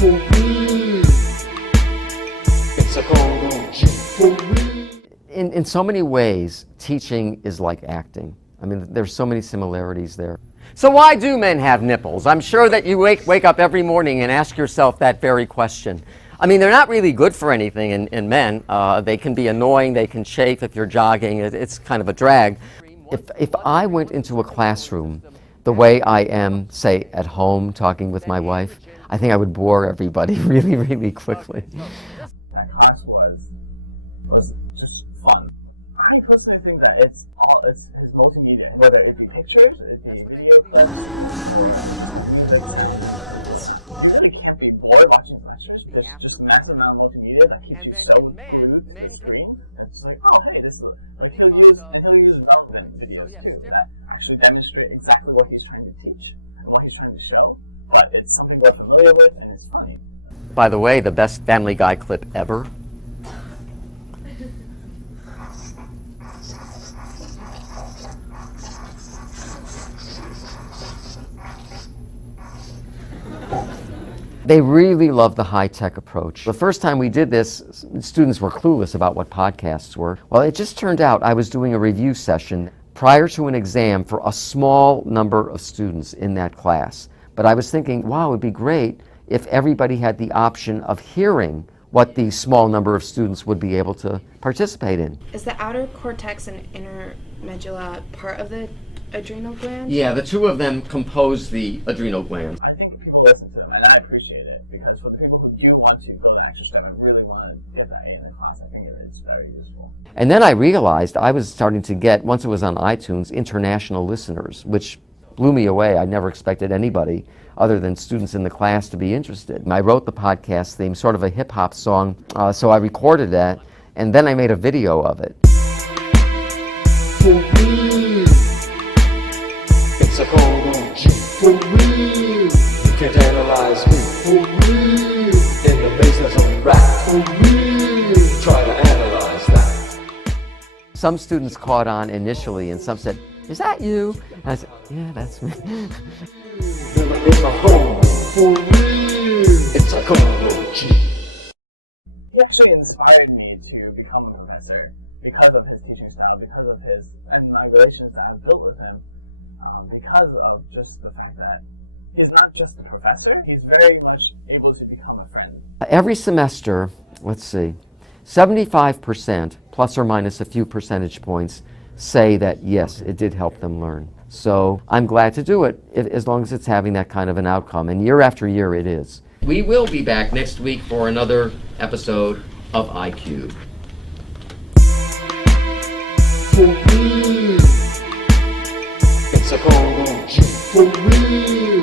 For real. It's a Congo G. For real. In so many ways, teaching is like acting. I mean, there's so many similarities there. So why do men have nipples? I'm sure that you wake up every morning and ask yourself that very question. I mean, they're not really good for anything in men. They can be annoying, they can chafe if you're jogging, it's kind of a drag. If I went into a classroom the way I am, say, at home talking with my wife, I think I would bore everybody really, really quickly. That class was just fun. I personally think that it's multimedia, whether it be pictures, it be video, you really can't be bored watching lectures because it's just a massive amount of multimedia that keeps you so glued to the screen. And it's like, oh hey, this is like he'll use documented videos too that actually demonstrate exactly what he's trying to teach and what he's trying to show. But it's something we're familiar with and it's funny. By the way, the best Family Guy clip ever. They really love the high-tech approach. The first time we did this, students were clueless about what podcasts were. Well, it just turned out I was doing a review session prior to an exam for a small number of students in that class. But I was thinking, wow, it would be great if everybody had the option of hearing what the small number of students would be able to participate in. Is the outer cortex and inner medulla part of the adrenal gland? Yeah, the two of them compose the adrenal gland. I think people listen to them and I appreciate it because for the people who do want to go the extra step and really want to get that A in the class, I think it's very useful. And then I realized I was starting to get, once it was on iTunes, international listeners, which blew me away. I never expected anybody other than students in the class to be interested. And I wrote the podcast theme, sort of a hip-hop song, so I recorded that, and then I made a video of it. For real. It's a Congo G. For real. You can't analyze me. For real. In the basis of rap. For real. Try to analyze that. Some students caught on initially, and some said, "Is that you?" And I said, "Yeah, that's me." It's a home. For real. It's a Congo G. He actually inspired me to become a professor because of his teaching style, because of his and my relations that I've built with him, because of just the fact that he's not just a professor, he's very much able to become a friend. Every semester, let's see, 75%, plus or minus a few percentage points, say that yes, it did help them learn. So I'm glad to do it as long as it's having that kind of an outcome, and year after year it is. We will be back next week for another episode of iCube. For real. It's a Congo G. For real.